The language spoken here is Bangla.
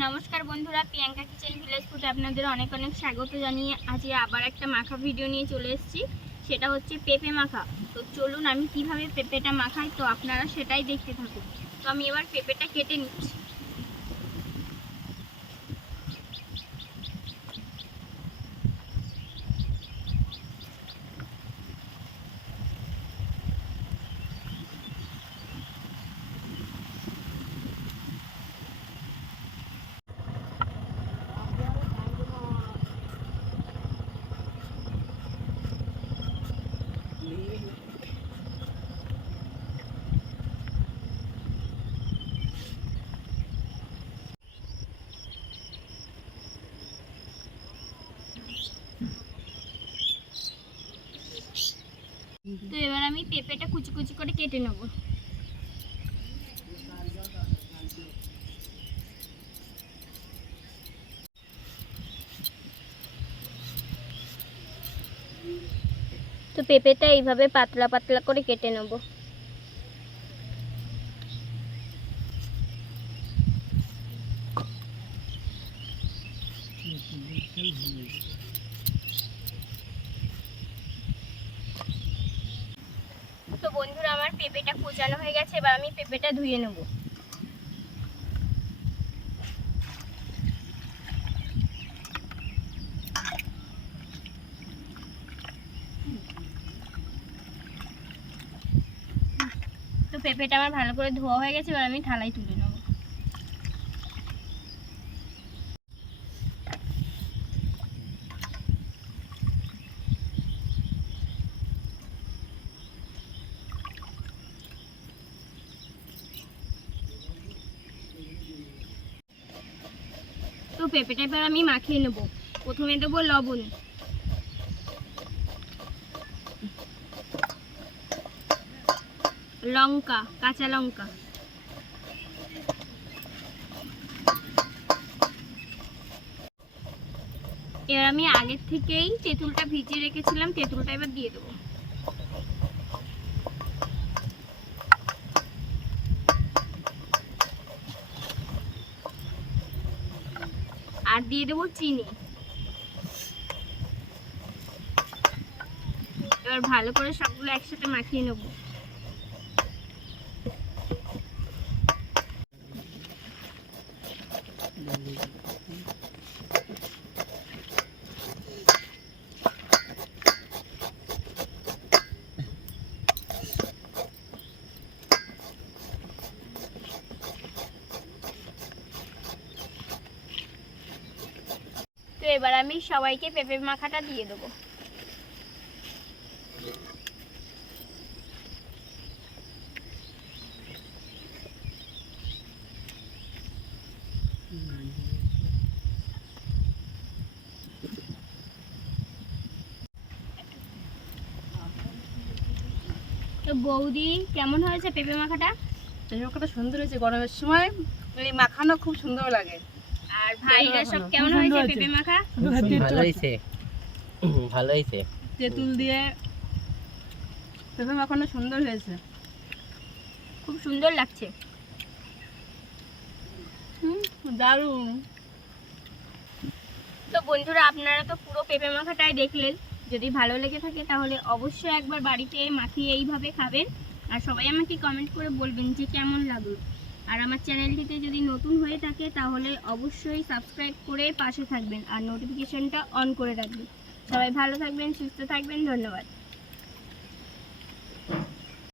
নমস্কার বন্ধুরা, প্রিয়াঙ্কা কিচেন ভিলেজ ফুডে আপনাদের অনেক অনেক স্বাগত জানিয়ে আজকে আবার একটা মাখা ভিডিও নিয়ে চলে এসেছি। সেটা হচ্ছে পেঁপে মাখা। তো চলুন আমি কীভাবে পেঁপেটা মাখাই, তো আপনারা সেটাই দেখতে থাকুন। তো আমি এবার পেঁপেটা কেটে নিচ্ছি। তো এবার আমি পেঁপেটা কুচি কুচি করে কেটে নেব। তো পেঁপেটা এইভাবে পাতলা পাতলা করে কেটে নেব। তো বন্ধুরা, আমার পেঁপেটা কোচানো হয়ে গেছে, এবার আমি পেঁপেটা ধুয়ে নেব। তো পেঁপেটা আমার ভালো করে ধোয়া হয়ে গেছে, এবার আমি থালায় তুলে তো পেঁপেটা এবার আমি মাখিয়ে নেব। প্রথমে দেবো লবণ। লঙ্কা, কাঁচা লঙ্কা। এবার আমি আগের থেকেই তেঁতুলটা ভিজিয়ে রেখেছিলাম, তেঁতুলটা এবার দিয়ে দেবো। আর দিয়ে দেবো চিনি। এবার ভালো করে সবগুলো একসাথে মাখিয়ে নেব। তো এবার আমি সবাইকে পেঁপে মাখাটা দিয়ে দেবো। তো বৌদি, কেমন হয়েছে পেঁপে মাখাটা? পেঁপে মাখাটা সুন্দর হয়েছে গরমের সময়। এই মাখানো খুব সুন্দর লাগে। আর ভাইরা সব কেমন হয়েছে। পেঁপে মাখা ভালো হয়েছে। ভালো হয়েছে। তেঁতুল দিয়ে। পেঁপে মাখানো সুন্দর হয়েছে। খুব সুন্দর লাগছে। দারুণ। তো বন্ধুরা আপনারা তো পুরো পেঁপে মাখাটাই দেখলেন। যদি ভালো লেগে থাকে তাহলে অবশ্যই একবার বাড়িতে মাখিয়ে এইভাবে খাবেন। আর সবাই আমাকে কমেন্ট করে বলবেন যে কেমন লাগল। আর আমার চ্যানেলটিতে যদি নতুন হয়ে থাকে, তাহলে অবশ্যই সাবস্ক্রাইব করে পাশে থাকবেন আর নোটিফিকেশনটা অন করে রাখবেন। সবাই ভালো থাকবেন, সুস্থ থাকবেন, ধন্যবাদ।